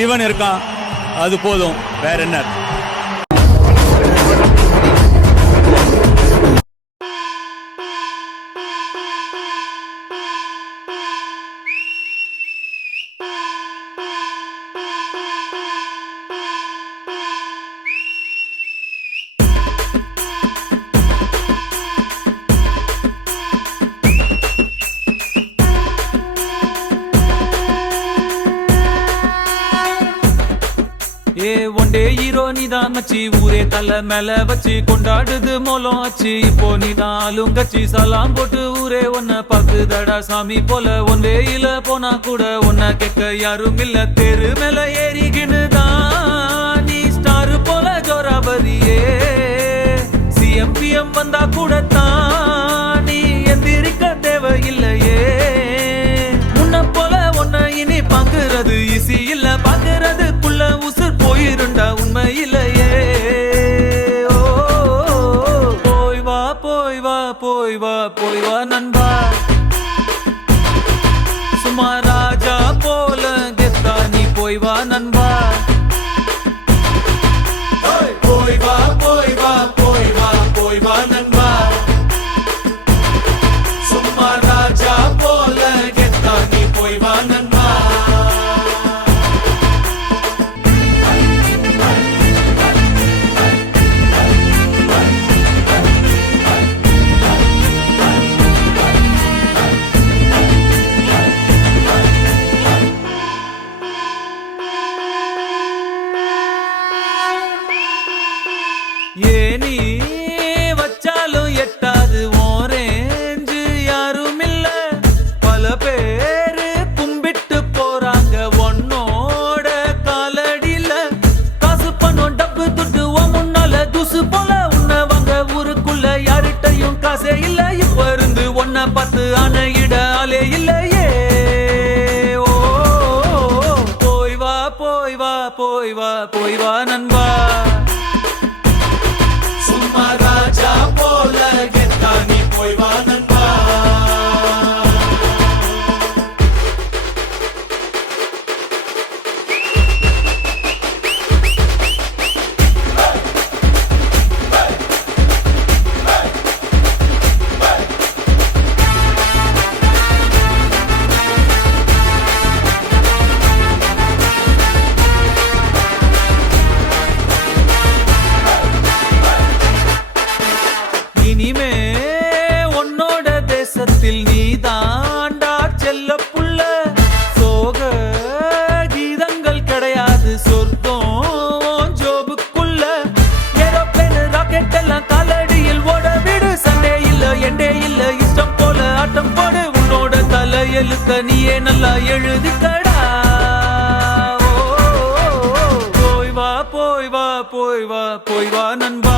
சிவன் இருக்கான், அது போதும், வேற என்ன. ஒண்டே ஹீரோ நீதான் மச்சி, ஊரே தலை மேல வச்சு கொண்டாடுது மோலம் ஆச்சு. இப்போ நீ நாளும் கச்சி சலாம் போட்டு ஊரே ஒன்ன பாக்குதடா சாமி போல. ஒன் வேயில போனா கூட ஒன்ன கேட்க யாரும் இல்ல. தெரு மேல ஏறிக்கினுதான் நீ ஸ்டாரு போல ஜோராபரியே. சிஎம்பிஎம் வந்தா கூட தான் நீ எந்திரிக்க தேவையில்லையே. முன்ன போல ஒன்ன இனி பாக்குறது ஈசி இல்ல, பாக்குறதுக்குள்ள உசுர் போயிருண்டா உண்மையிலேயே. போய் வா போய் வா போய் வா போய் வா நண்பா, சும்மா ராஜா போல கெத்தா நீ போய் வா நண்பா. போய் வா போய் வா போய் வா போய் வா நண்பா, சும்மா ராஜா போல கெத்தா நீ போய் வா நண்பா. ஏனி வச்சாலும் எட்டாது ஓரேஞ்சு யாரும் இல்ல. பல பேரு கும்பிட்டு போறாங்க ஒன்னோட காலடியில. காசு பணம் டப்பு துட்டு முன்னால துசு போல உன்ன வாங்க ஊருக்குள்ள யார்கிட்டையும் காசே இல்ல. இப்ப இருந்து ஒன்ன பார்த்து அணையிட ஆளே இல்லையே. ஓ போய் வா போய் வா போய் வா போய் வா நண்பா, சும்மா ராஜா போல கெத்தா நீ போய் வா நண்பா. இனிமே உன்னோட தேசத்தில் நீ தாண்டா செல்ல புள்ள. சோக கீதங்கள் கிடையாது சொர்க்கம் ஜோபுக்குள்ள. ஏரோப்ளேன் ராக்கெட் எல்லாம் காலடியில் ஓட விடு. சண்டே இல்ல எண்டே இல்ல, இஷ்டம் போல ஆட்டம் போடு. உன்னோட தலை எழுத்த நீயே நல்லா எழுதிக்கடா. போய் வா போய் வா போய் வா போய் வா நண்பா,